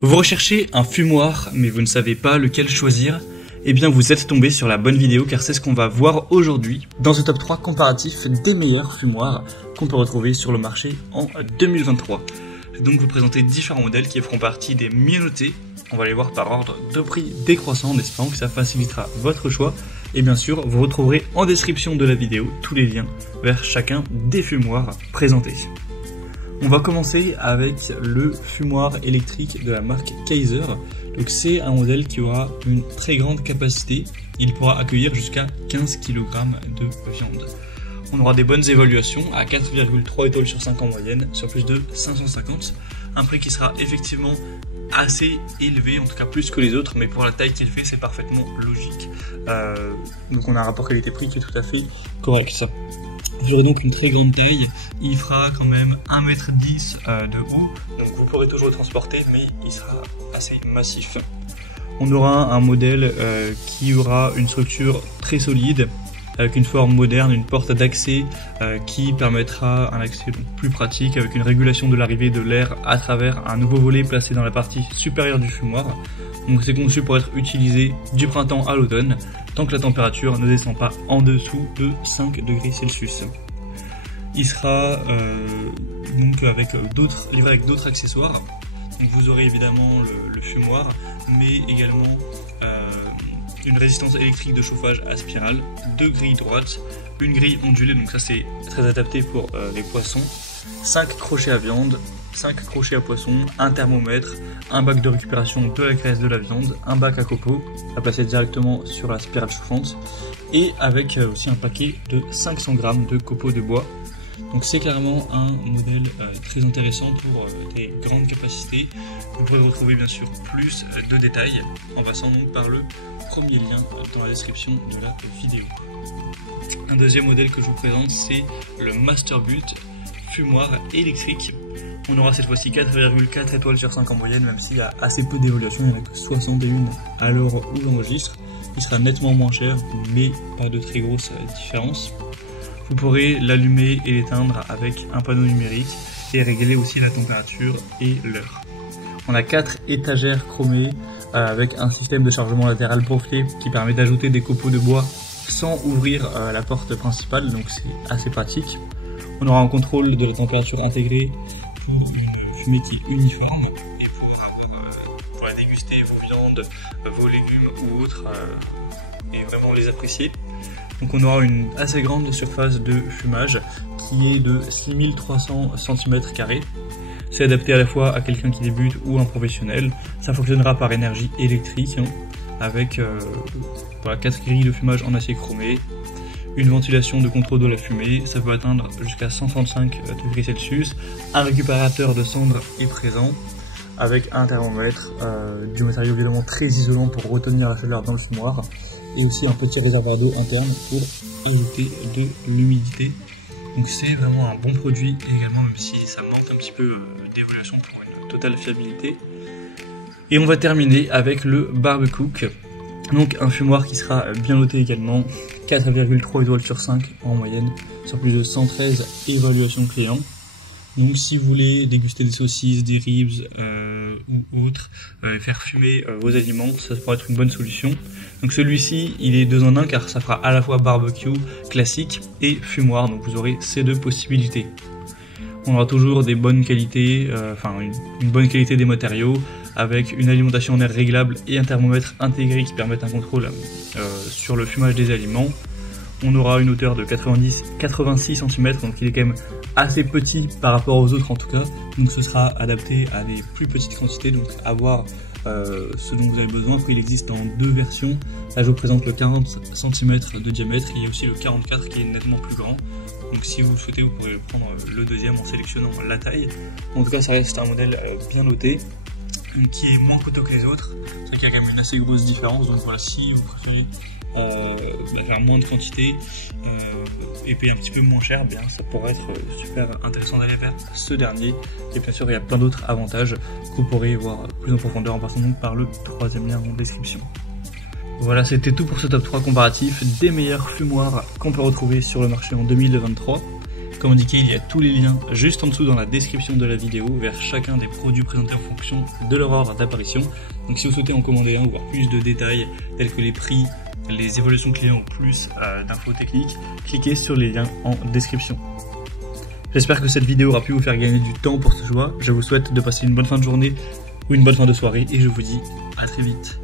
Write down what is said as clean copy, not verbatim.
Vous recherchez un fumoir, mais vous ne savez pas lequel choisir? Eh bien vous êtes tombé sur la bonne vidéo car c'est ce qu'on va voir aujourd'hui dans ce top 3 comparatif des meilleurs fumoirs qu'on peut retrouver sur le marché en 2023. Je vais donc vous présenter différents modèles qui feront partie des mieux notés. On va les voir par ordre de prix décroissant en espérant que ça facilitera votre choix. Et bien sûr, vous retrouverez en description de la vidéo tous les liens vers chacun des fumoirs présentés. On va commencer avec le fumoir électrique de la marque Kaiser. Donc c'est un modèle qui aura une très grande capacité. Il pourra accueillir jusqu'à 15 kg de viande. On aura des bonnes évaluations à 4,3 étoiles sur 5 en moyenne sur plus de 550. Un prix qui sera effectivement assez élevé, en tout cas plus que les autres, mais pour la taille qu'il fait c'est parfaitement logique. Donc on a un rapport qualité-prix qui est tout à fait correct. Vous aurez donc une très grande taille, il fera quand même 1,10 m de haut, donc vous pourrez toujours le transporter, mais il sera assez massif. On aura un modèle qui aura une structure très solide, avec une forme moderne, une porte d'accès qui permettra un accès donc plus pratique, avec une régulation de l'arrivée de l'air à travers un nouveau volet placé dans la partie supérieure du fumoir. Donc c'est conçu pour être utilisé du printemps à l'automne, tant que la température ne descend pas en dessous de 5 degrés Celsius. Il sera donc livré avec d'autres accessoires. Donc vous aurez évidemment le fumoir, mais également une résistance électrique de chauffage à spirale, 2 grilles droites, une grille ondulée, donc ça c'est très adapté pour les poissons, 5 crochets à viande, 5 crochets à poisson, un thermomètre, un bac de récupération de la graisse de la viande, un bac à copeaux à placer directement sur la spirale chauffante et avec aussi un paquet de 500 g de copeaux de bois. Donc c'est carrément un modèle très intéressant pour des grandes capacités. Vous pourrez retrouver bien sûr plus de détails en passant donc par le premier lien dans la description de la vidéo. Un deuxième modèle que je vous présente, c'est le Masterbuilt fumoir électrique. On aura cette fois-ci 4,4 étoiles sur 5 en moyenne, même s'il y a assez peu d'évaluation, il n'y en a que 61 à l'heure où j'enregistre. Il sera nettement moins cher, mais pas de très grosse différence. Vous pourrez l'allumer et l'éteindre avec un panneau numérique et régler aussi la température et l'heure. On a 4 étagères chromées avec un système de chargement latéral profilé qui permet d'ajouter des copeaux de bois sans ouvrir la porte principale, donc c'est assez pratique. On aura un contrôle de la température intégrée pour une fumée qui est uniforme et pour déguster vos viandes, vos légumes ou autres et vraiment les apprécier. Donc on aura une assez grande surface de fumage qui est de 6300 cm². C'est adapté à la fois à quelqu'un qui débute ou un professionnel. Ça fonctionnera par énergie électrique avec 4 grilles de fumage en acier chromé, une ventilation de contrôle de la fumée, ça peut atteindre jusqu'à 135 degrés Celsius, un récupérateur de cendres est présent avec un thermomètre, du matériau évidemment très isolant pour retenir la chaleur dans le fumoir, et aussi un petit réservoir d'eau interne pour ajouter de l'humidité. Donc c'est vraiment un bon produit également, même si ça manque un petit peu d'évaluation pour une totale fiabilité. Et on va terminer avec le Barbecook, donc un fumoir qui sera bien noté également, 4,3 étoiles sur 5 en moyenne, sur plus de 113 évaluations clients. Donc si vous voulez déguster des saucisses, des ribs ou autres, faire fumer vos aliments, ça pourrait être une bonne solution. Donc celui-ci, il est 2 en 1 car ça fera à la fois barbecue classique et fumoir, donc vous aurez ces deux possibilités. On aura toujours des bonnes qualités, une bonne qualité des matériaux, avec une alimentation en air réglable et un thermomètre intégré qui permettent un contrôle sur le fumage des aliments. On aura une hauteur de 86 cm, donc il est quand même assez petit par rapport aux autres en tout cas, donc ce sera adapté à des plus petites quantités, donc à voir ce dont vous avez besoin. Après il existe en 2 versions, là je vous présente le 40 cm de diamètre, il y a aussi le 44 qui est nettement plus grand, donc si vous le souhaitez vous pourrez prendre le deuxième en sélectionnant la taille. En tout cas ça reste un modèle bien noté, qui est moins coûteux que les autres, c'est vrai qu'il y a quand même une assez grosse différence, donc voilà, si vous préférez faire moins de quantité et payer un petit peu moins cher, bien ça pourrait être super intéressant d'aller vers ce dernier. Et bien sûr il y a plein d'autres avantages que vous pourrez voir plus en profondeur en passant donc par le troisième lien en description. Voilà, c'était tout pour ce top 3 comparatif des meilleurs fumoirs qu'on peut retrouver sur le marché en 2023. Comme indiqué, il y a tous les liens juste en dessous dans la description de la vidéo vers chacun des produits présentés en fonction de leur ordre d'apparition. Donc si vous souhaitez en commander un ou voir plus de détails tels que les prix, les évolutions clients ou plus d'infos techniques, cliquez sur les liens en description. J'espère que cette vidéo aura pu vous faire gagner du temps pour ce choix. Je vous souhaite de passer une bonne fin de journée ou une bonne fin de soirée et je vous dis à très vite.